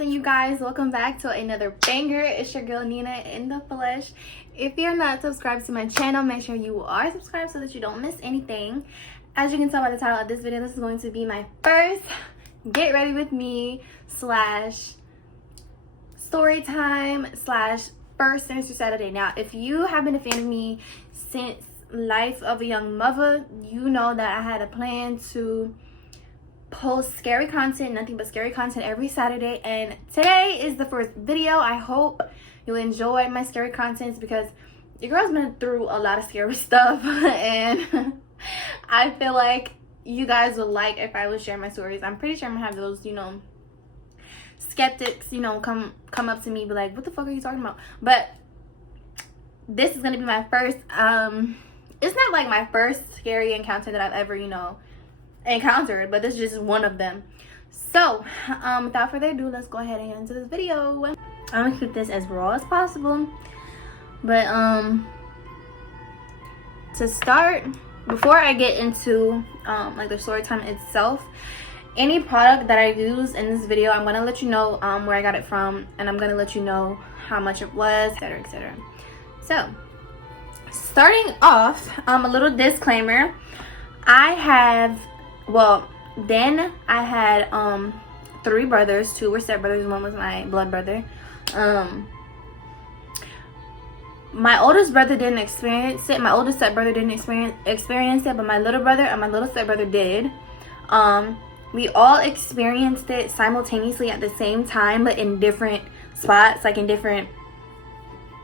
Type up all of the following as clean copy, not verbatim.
poppin', you guys? Welcome back to another banger. It's your girl Nina in the flesh. If you're not subscribed to my channel, make sure you are subscribed so that you don't miss anything. As you can tell by the title of this video, this is going to be my first get ready with me slash story time slash first Sinister Saturday. Now, if you have been a fan of me since Life of a Young Mother, you know that I had a plan to post scary content, nothing but scary content every Saturday, and today is the first video. I hope you enjoy my scary contents because your girl's been through a lot of scary stuff and I feel like you guys would like if I would share my stories. I'm pretty sure I'm gonna have those, skeptics, come up to me, be like, what the fuck are you talking about? But this is gonna be my first it's not like my first scary encounter that I've ever encountered, but this is just one of them. So without further ado, let's go ahead and get into this video. I'm gonna keep this as raw as possible, but to start, before I get into like the story time itself, any product that I use in this video, I'm gonna let you know where I got it from, and I'm gonna let you know how much it was, etc, etc. So starting off, a little disclaimer. Then I had 3 brothers. 2 were step brothers, 1 was my blood brother. My oldest brother didn't experience it. My oldest step brother didn't experience it, but my little brother and my little step brother did. We all experienced it simultaneously at the same time, but in different spots, like in different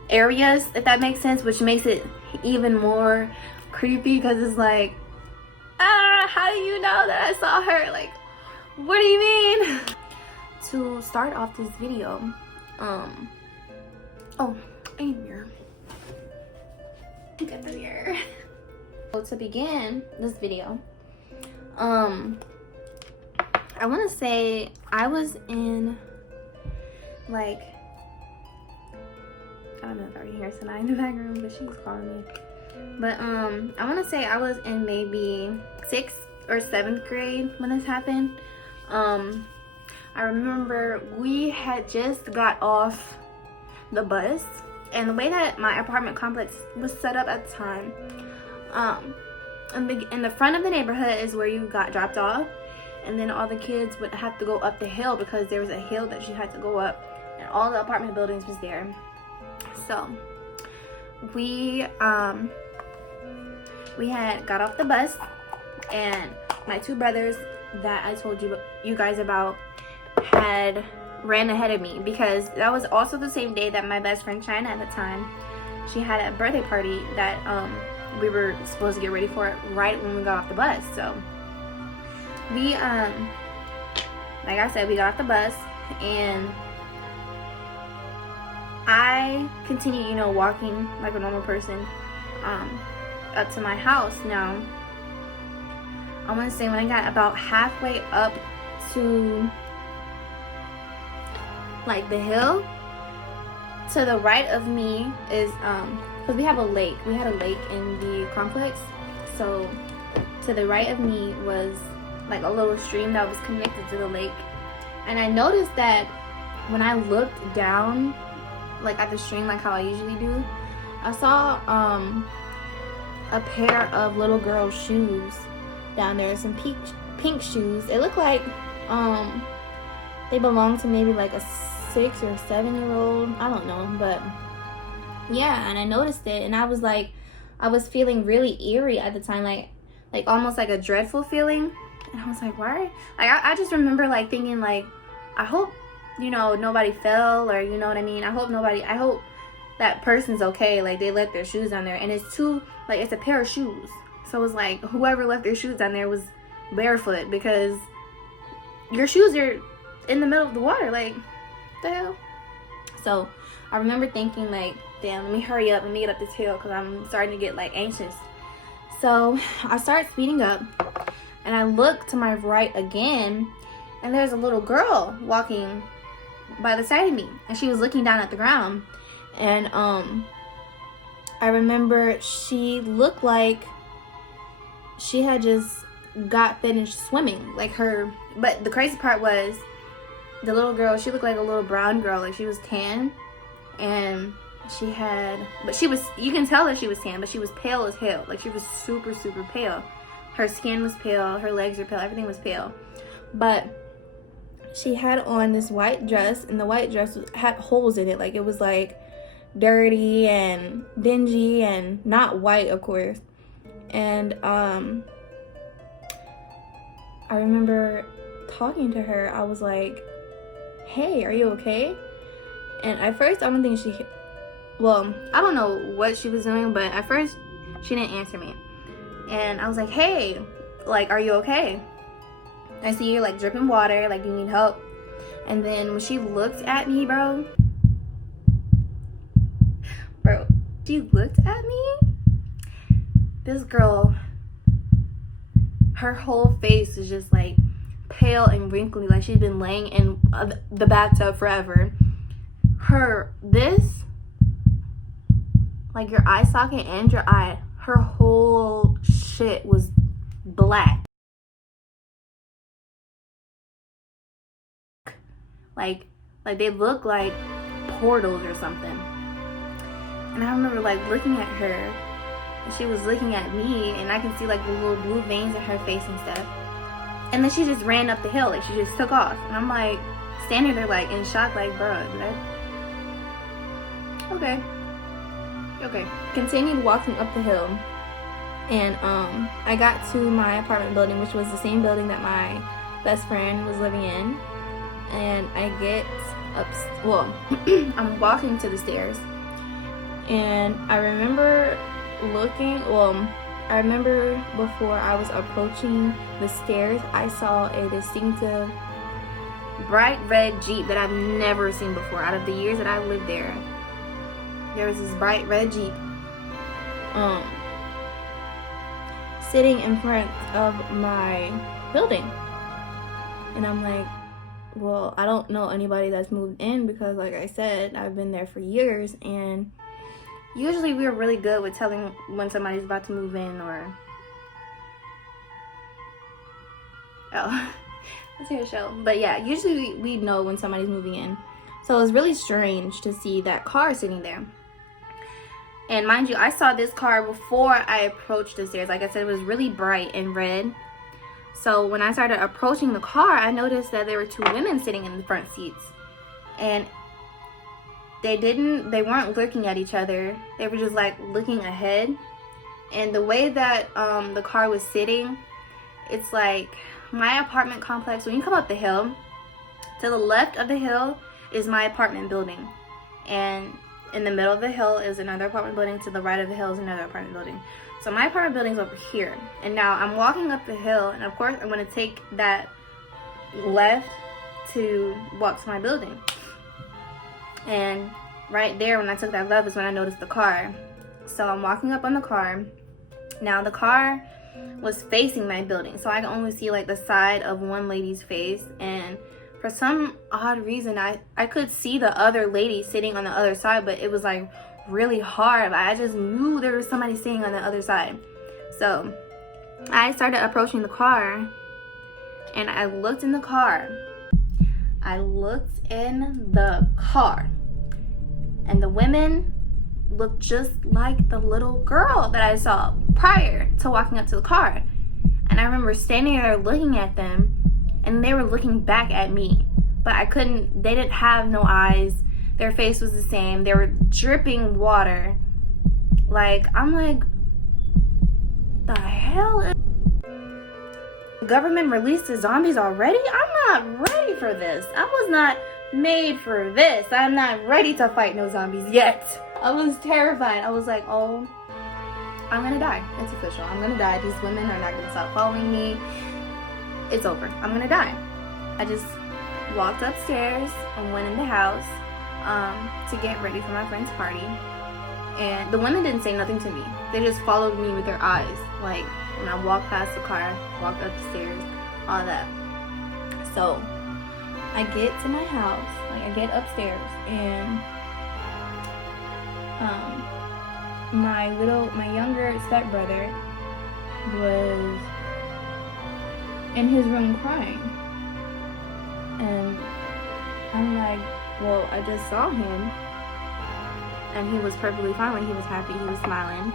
areas, if that makes sense, which makes it even more creepy because it's like, how do you know that I saw her? Like, what do you mean? To start off this video, oh, I need a mirror. Get the mirror. So to begin this video, I want to say I was in, like, I don't know if I can hear Sanaa in the back room, but she's calling me. But I want to say I was in maybe 6th or 7th grade when this happened. I remember we had just got off the bus, and the way that my apartment complex was set up at the time, in the front of the neighborhood is where you got dropped off, and then all the kids would have to go up the hill because there was a hill that you had to go up, and all the apartment buildings was there. So we had got off the bus, and my 2 brothers that I told you guys about had ran ahead of me, because that was also the same day that my best friend China at the time, she had a birthday party that we were supposed to get ready for it right when we got off the bus. So we like I said, we got off the bus, and I continued, walking like a normal person up to my house. Now, I want to say when I got about halfway up to like the hill, to the right of me is because we have a lake. We had a lake in the complex, so to the right of me was like a little stream that was connected to the lake, and I noticed that when I looked down, like at the stream, like how I usually do, I saw a pair of little girl shoes down there, some pink shoes. It looked like they belonged to maybe like a 6 or 7-year-old, I don't know, but yeah. And I noticed it, and I was like, I was feeling really eerie at the time, like almost like a dreadful feeling, and I was like, why? Like I just remember like thinking like, I hope nobody fell, or you know what I mean, I hope that person's okay, like they left their shoes down there. And it's it's a pair of shoes, so it's like whoever left their shoes down there was barefoot, because your shoes are in the middle of the water, like the hell. So I remember thinking like, damn, let me hurry up, let me get up this hill, because I'm starting to get like anxious. So I start speeding up, and I look to my right again, and there's a little girl walking by the side of me, and she was looking down at the ground. And I remember she looked like she had just got finished swimming, like but the crazy part was the little girl, she looked like a little brown girl. Like, she was tan, and she had, but she was, you can tell that she was tan, but she was pale as hell. Like, she was super, super pale. Her skin was pale, her legs were pale, everything was pale. But she had on this white dress, and the white dress had holes in it. Like, it was like dirty and dingy and not white, of course. And I remember talking to her. I was like, hey, are you okay? And at first, I don't think she, well, I don't know what she was doing, but at first she didn't answer me. And I was like, hey, like, are you okay? I see you're like dripping water, like, do you need help? And then when she looked at me, bro, she looked at me, this girl, her whole face is just like pale and wrinkly, like she'd been laying in the bathtub forever. Like your eye socket and your eye, her whole shit was black. Like they look like portals or something. And I remember like looking at her, and she was looking at me, and I can see like the little blue veins in her face and stuff. And then she just ran up the hill, like she just took off. And I'm like standing there like in shock, like, bro, okay. Continued walking up the hill, and I got to my apartment building, which was the same building that my best friend was living in. And I get up, well, I'm walking to the stairs, and I remember I remember before I was approaching the stairs, I saw a distinctive bright red Jeep that I've never seen before. Out of the years that I lived there, there was this bright red Jeep sitting in front of my building. And I'm like, well, I don't know anybody that's moved in, because like I said, I've been there for years, and usually we're really good with telling when somebody's about to move in, or let's hear a show. But yeah, usually we know when somebody's moving in. So it was really strange to see that car sitting there. And mind you, I saw this car before I approached the stairs. Like I said, it was really bright and red. So when I started approaching the car, I noticed that there were two women sitting in the front seats. And they weren't looking at each other. They were just like looking ahead. And the way that the car was sitting, it's like my apartment complex. When you come up the hill, to the left of the hill is my apartment building. And in the middle of the hill is another apartment building. To the right of the hill is another apartment building. So my apartment building's over here. And now I'm walking up the hill, and of course I'm going to take that left to walk to my building. And right there, when I took that left, is when I noticed the car. So I'm walking up on the car. Now the car was facing my building, so I can only see like the side of one lady's face. And for some odd reason, I could see the other lady sitting on the other side, but it was like really hard. I just knew there was somebody sitting on the other side. So I started approaching the car, and I looked in the car. And the women looked just like the little girl that I saw prior to walking up to the car. And I remember standing there looking at them, and they were looking back at me, but they didn't have no eyes. Their face was the same. They were dripping water. Like, I'm like, the hell? The government released the zombies already? I'm not ready for this. I was not made for this. I'm not ready to fight no zombies yet. I was terrified. I was like, oh, I'm gonna die. It's official. I'm gonna die. These women are not gonna stop following me. It's over. I'm gonna die. I just walked upstairs and went in the house to get ready for my friend's party. And the women didn't say nothing to me. They just followed me with their eyes. Like, when I walked past the car, walked upstairs, all that. So I get to my house, like I get upstairs, and my younger stepbrother was in his room crying. And I'm like, well, I just saw him and he was perfectly fine. Like, he was happy, he was smiling,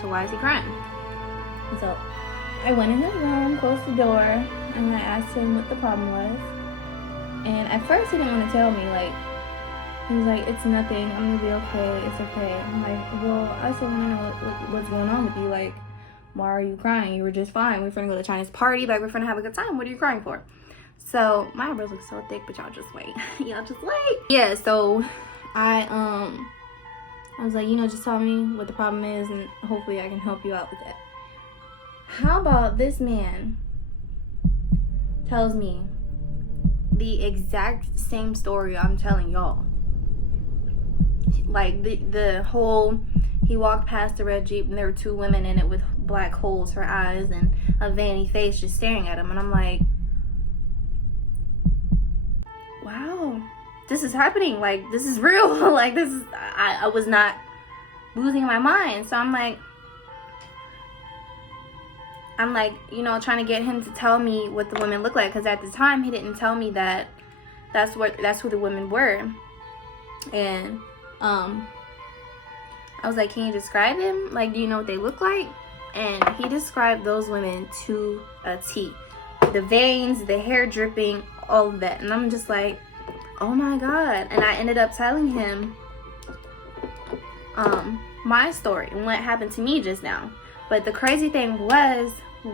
so why is he crying? So I went in his room, closed the door, and I asked him what the problem was. And at first he didn't want to tell me. Like, he was like, it's nothing, I'm gonna be okay, it's okay. I'm like, well, I still want to know what's going on with you. Like, why are you crying? You were just fine. We're gonna go to China's party, like, we're gonna have a good time. What are you crying for? So my eyebrows look so thick, but y'all just wait. Y'all just wait. Yeah, so I was like, you know, just tell me what the problem is and hopefully I can help you out with that. How about this man tells me the exact same story I'm telling y'all. Like, the whole, he walked past the red Jeep and there were two women in it with black holes for eyes and a veiny face just staring at him. And I'm like, wow, this is happening. Like, this is real. Like, this is, I was not losing my mind. So I'm like, you know, trying to get him to tell me what the women look like, because at the time he didn't tell me that that's who the women were. And I was like, can you describe them? Like, do you know what they look like? And he described those women to a T. The veins, the hair dripping, all of that. And I'm just like, oh my God. And I ended up telling him my story and what happened to me just now. But the crazy thing was,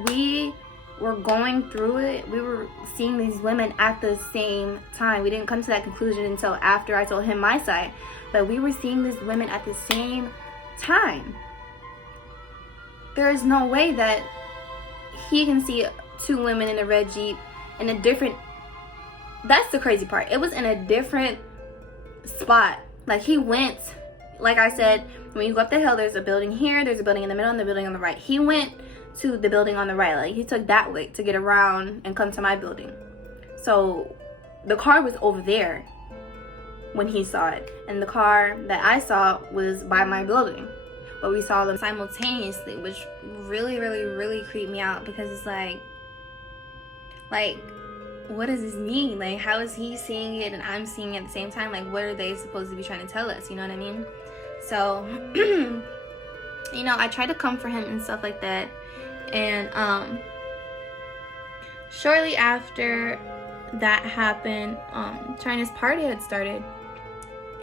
we were going through it. We were seeing these women at the same time. We didn't come to that conclusion until after I told him my side. But we were seeing these women at the same time. There is no way that he can see two women in a red Jeep in a different... That's the crazy part. It was in a different spot. Like, he went... Like I said, when you go up the hill, there's a building here, there's a building in the middle, and the building on the right. He went to the building on the right. Like, he took that way to get around and come to my building. So the car was over there when he saw it, and the car that I saw was by my building. But we saw them simultaneously, which really, really, really creeped me out, because it's like, what does this mean? Like, how is he seeing it and I'm seeing it at the same time? Like, what are they supposed to be trying to tell us? You know what I mean? So, you know, I tried to comfort him and stuff like that. And shortly after that happened, China's party had started.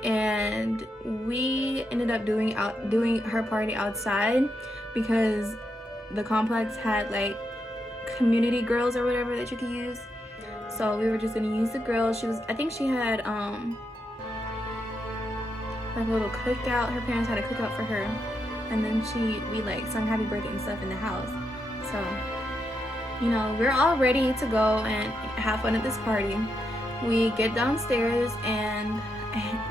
And we ended up doing her party outside, because the complex had, like, community grills or whatever that you could use. So we were just gonna use the grill. I think she had like a little cookout. Her parents had a cookout for her, and then we like sung happy birthday and stuff in the house. So, you know, we're all ready to go and have fun at this party. We get downstairs and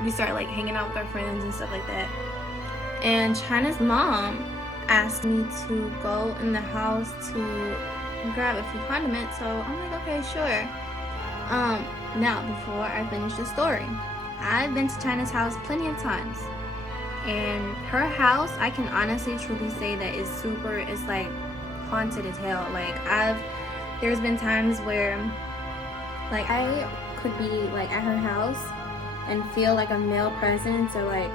we start like hanging out with our friends and stuff like that. And China's mom asked me to go in the house to grab a few condiments. So I'm like, okay, sure. Now, before I finish the story, I've been to China's house plenty of times, and her house, I can honestly truly say that it's like haunted as hell. Like, there's been times where like I could be like at her house and feel like a male presence, or like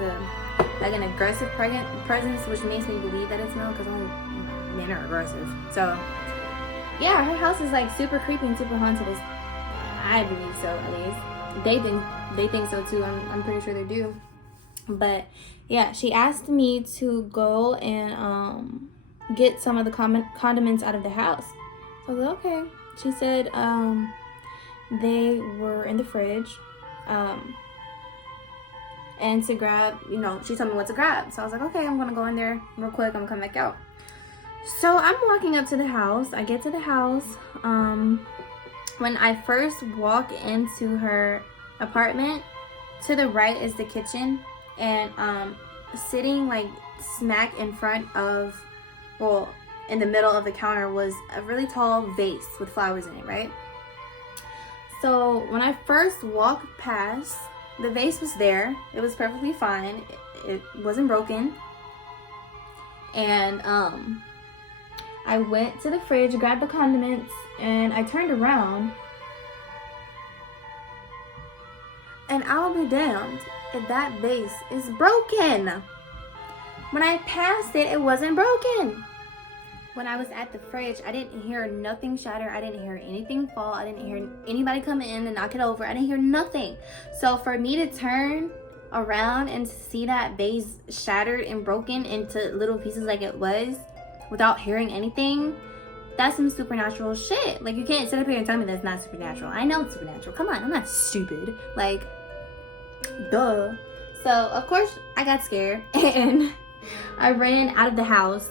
an aggressive presence, which makes me believe that it's male, because only men are aggressive. So yeah, her house is like super creepy and super haunted. I believe so, at least. They think so too. I'm pretty sure they do. But yeah, she asked me to go and get some of the condiments out of the house. So I was like, okay. She said they were in the fridge. And to grab, you know, she told me what to grab. So I was like, okay, I'm gonna go in there real quick. I'm gonna come back out. So I'm walking up to the house. I get to the house. When I first walk into her apartment, to the right is the kitchen, and sitting like smack in front of, well, in the middle of the counter was a really tall vase with flowers in it, right? So when I first walked past, the vase was there. It was perfectly fine. It wasn't broken. And I went to the fridge, grabbed the condiments, and I turned around. And I'll be damned if that vase is broken. When I passed it, it wasn't broken. When I was at the fridge, I didn't hear nothing shatter. I didn't hear anything fall. I didn't hear anybody come in and knock it over. I didn't hear nothing. So for me to turn around and to see that vase shattered and broken into little pieces like it was without hearing anything, that's some supernatural shit. Like, you can't sit up here and tell me that's not supernatural. I know it's supernatural. Come on, I'm not stupid. Like, duh. So of course I got scared and I ran out of the house.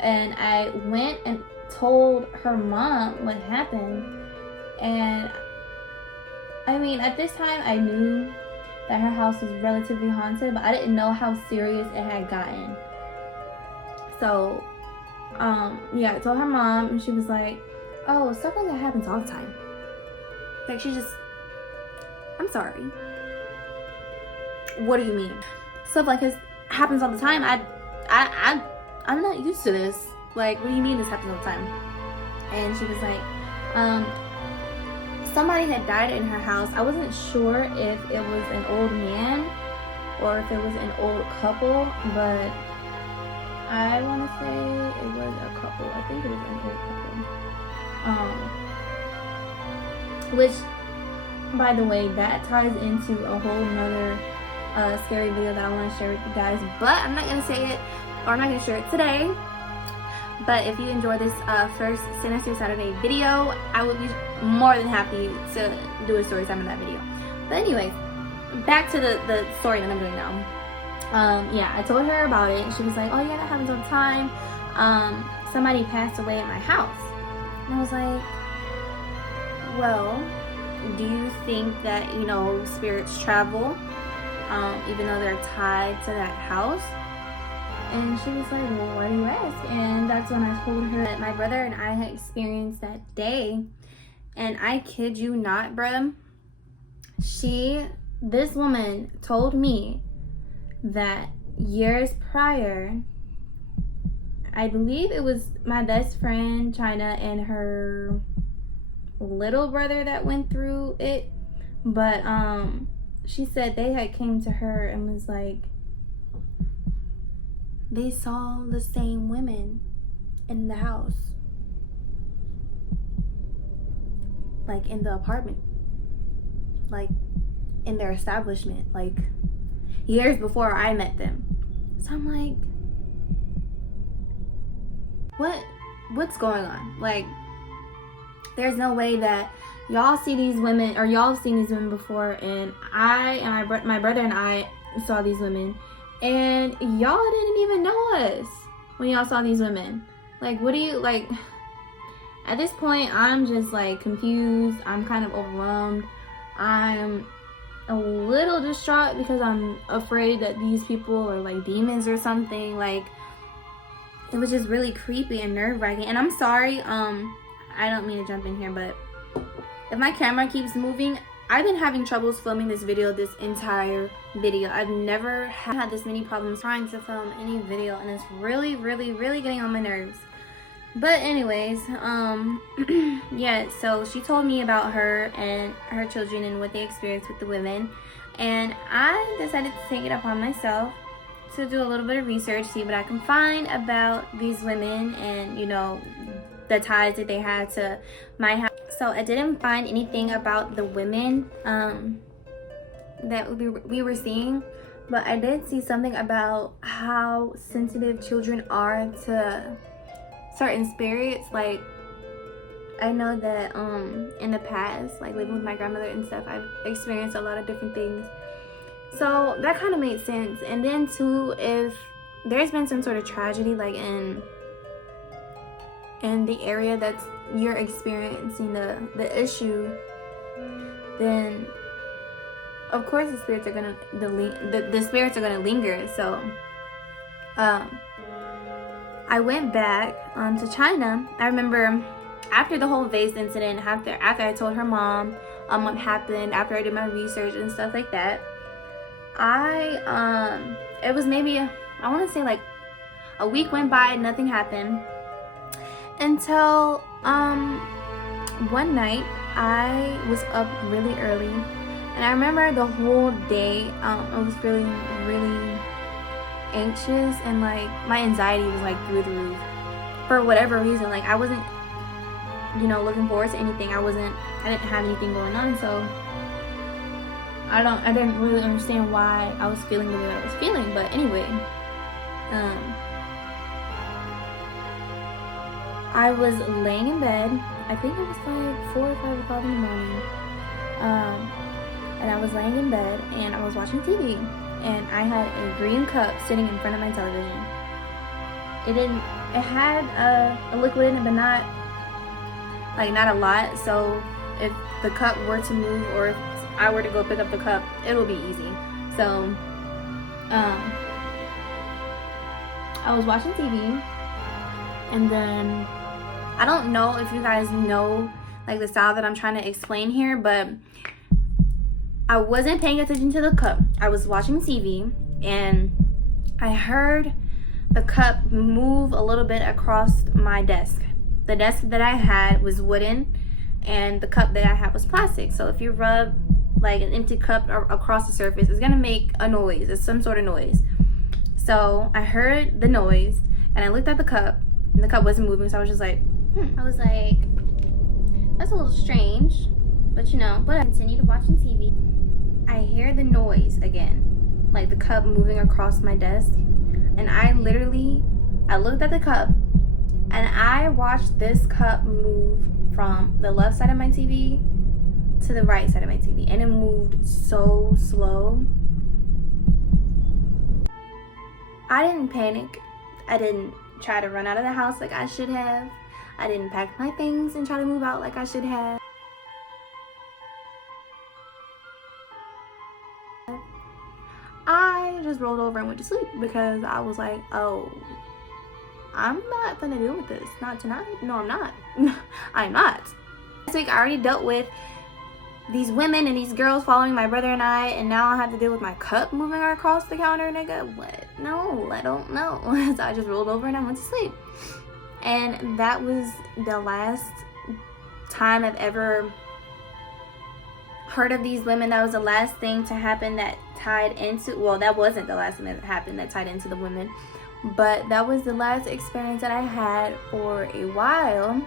And I went and told her mom what happened. And I mean, at this time I knew that her house was relatively haunted, but I didn't know how serious it had gotten. So yeah, I told her mom, and she was like, oh, stuff like that happens all the time. Like, she just, I'm sorry, what do you mean? Stuff like this happens all the time. I'm not used to this. Like, what do you mean this happens all the time? And she was like, somebody had died in her house. I wasn't sure if it was an old man or if it was an old couple, but I want to say it was a couple. I think it was an old couple. Which, by the way, that ties into a whole nother scary video that I want to share with you guys, but I'm not gonna say it, or I'm not gonna share it today. But if you enjoy this first Sinister Saturday video, I would be more than happy to do a story time in that video. But anyways, back to the story that I'm doing now. Yeah, I told her about it. She was like, oh yeah, that happens all the time. Somebody passed away at my house. And I was like, well, do you think that, you know, spirits travel, even though they're tied to that house? And she was like, well, why do you ask? And that's when I told her that my brother and I had experienced that day. And I kid you not, bruh, this woman told me that years prior, I believe it was my best friend China and her little brother that went through it, but she said they had came to her and was like, they saw the same women in the house, like in the apartment, like in their establishment, like years before I met them. So I'm like, what's going on? Like, there's no way that y'all see these women, or y'all have seen these women before, and my brother and I saw these women, and y'all didn't even know us when y'all saw these women. Like, what do you, like, at this point, I'm just like confused. I'm kind of overwhelmed. I'm a little distraught because I'm afraid that these people are like demons or something. Like, it was just really creepy and nerve-wracking. And I'm sorry, I don't mean to jump in here, but if my camera keeps moving, I've been having troubles filming this video this entire video. I've never had this many problems trying to film any video, and it's really, really, really getting on my nerves. But anyways, yeah, so she told me about her and her children and what they experienced with the women, and I decided to take it upon myself to do a little bit of research, see what I can find about these women and, you know, the ties that they had to my house. So I didn't find anything about the women that we were seeing, but I did see something about how sensitive children are to certain spirits. Like, I know that in the past, like living with my grandmother and stuff, I've experienced a lot of different things. So that kind of made sense. And then too, if there's been some sort of tragedy, like in the area that's you're experiencing the issue, then of course the spirits are gonna the spirits are gonna linger. So I went back to China. I remember after the whole vase incident, after I told her mom what happened, after I did my research and stuff like that, it was maybe, I want to say like a week went by, nothing happened until one night I was up really early, and I remember the whole day I was feeling really anxious, and like my anxiety was like through the roof for whatever reason. Like I wasn't, you know, looking forward to anything. I didn't have anything going on, so I didn't really understand why I was feeling the way I was feeling. But anyway, I was laying in bed. I think it was like 4 or 5 o'clock in the morning. And I was laying in bed and I was watching TV, and I had a green cup sitting in front of my television. It had a liquid in it, but not a lot. So if the cup were to move, or if I were to go pick up the cup, it'll be easy. So I was watching TV, and then I don't know if you guys know like the style that I'm trying to explain here, but I wasn't paying attention to the cup. I was watching TV, and I heard the cup move a little bit across my desk. The desk that I had was wooden, and the cup that I had was plastic. So if you rub like an empty cup across the surface, it's gonna make a noise. It's some sort of noise. So I heard the noise, and I looked at the cup, and the cup wasn't moving. So I was just like, I was like, that's a little strange, but you know. But I continued watching TV. I hear the noise again, like the cup moving across my desk, and I looked at the cup, and I watched this cup move from the left side of my TV to the right side of my TV, and it moved so slow. I didn't panic. I didn't try to run out of the house like I should have. I didn't pack my things and try to move out like I should have. I just rolled over and went to sleep because I was like, oh, I'm not gonna deal with this. Not tonight. No, I'm not. I'm not. This week I already dealt with these women and these girls following my brother and and now I have to deal with my cup moving across the counter, nigga. What? No, I don't know. So I just rolled over and I went to sleep. And that was the last time I've ever heard of these women. That was the last thing to happen that tied into, well, that wasn't the last thing that happened that tied into the women, but that was the last experience that I had for a while,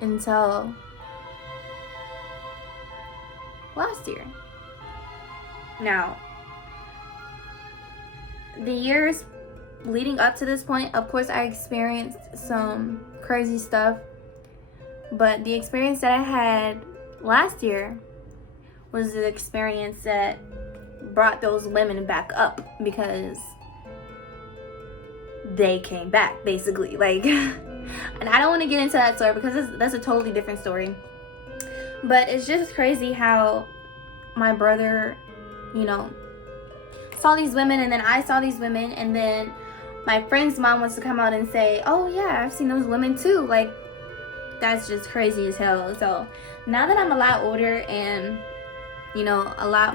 until last year. Now, the years leading up to this point, of course, I experienced some crazy stuff, but the experience that I had last year was the experience that brought those women back up, because they came back, basically. Like, and I don't want to get into that story because that's a totally different story. But it's just crazy how my brother, you know, saw these women, and then I saw these women, and then my friend's mom wants to come out and say, oh yeah, I've seen those women too. Like, that's just crazy as hell. So now that I'm a lot older and, you know, a lot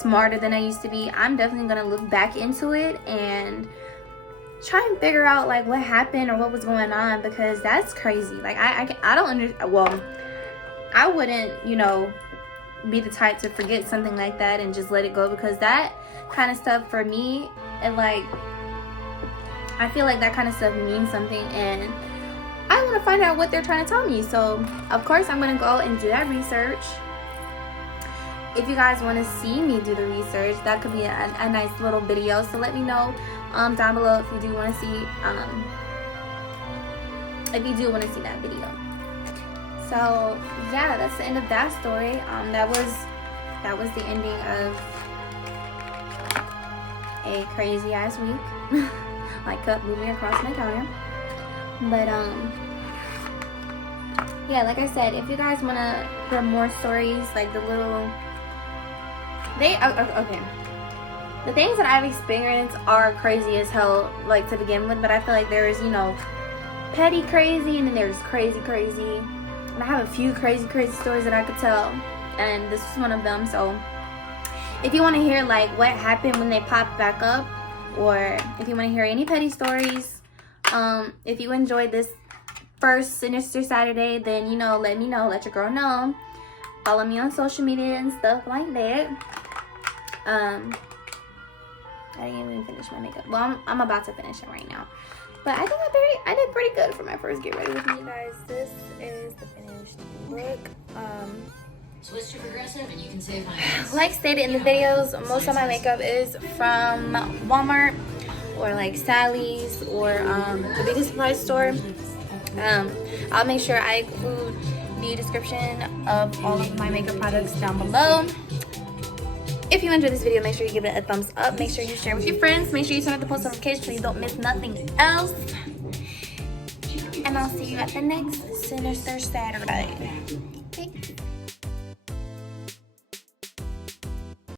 smarter than I used to be, I'm definitely gonna look back into it and try and figure out like what happened or what was going on, because that's crazy. Like I don't understand. Well, I wouldn't, you know, be the type to forget something like that and just let it go, because that kind of stuff for me, it like, I feel like that kind of stuff means something, and I want to find out what they're trying to tell me. So of course I'm gonna go and do that research. If you guys want to see me do the research, that could be a nice little video. So let me know down below if you do want to see that video. So yeah, that's the end of that story. That was the ending of a crazy ass week. My cup moving across my counter. But yeah, like I said, if you guys want to hear more stories, like the little okay, the things that I've experienced are crazy as hell, like, to begin with, but I feel like there's, you know, petty crazy, and then there's crazy, and I have a few crazy stories that I could tell, and this is one of them. So if you want to hear like what happened when they popped back up, or if you want to hear any petty stories, if you enjoyed this first Sinister Saturday, then, you know, let me know. Let your girl know. Follow me on social media and stuff like that. I didn't even finish my makeup. Well, I'm about to finish it right now. But I think I did pretty good for my first get ready with me, guys. This is the finished look. Switch to progressive and you can save money. Like stated in the videos, most of my makeup is from Walmart or like Sally's or the beauty supply store. I'll make sure I include the description of all of my makeup products down below. If you enjoyed this video, make sure you give it a thumbs up. Make sure you share with your friends. Make sure you turn on the post notifications so you don't miss nothing else. And I'll see you at the next Sinister Saturday.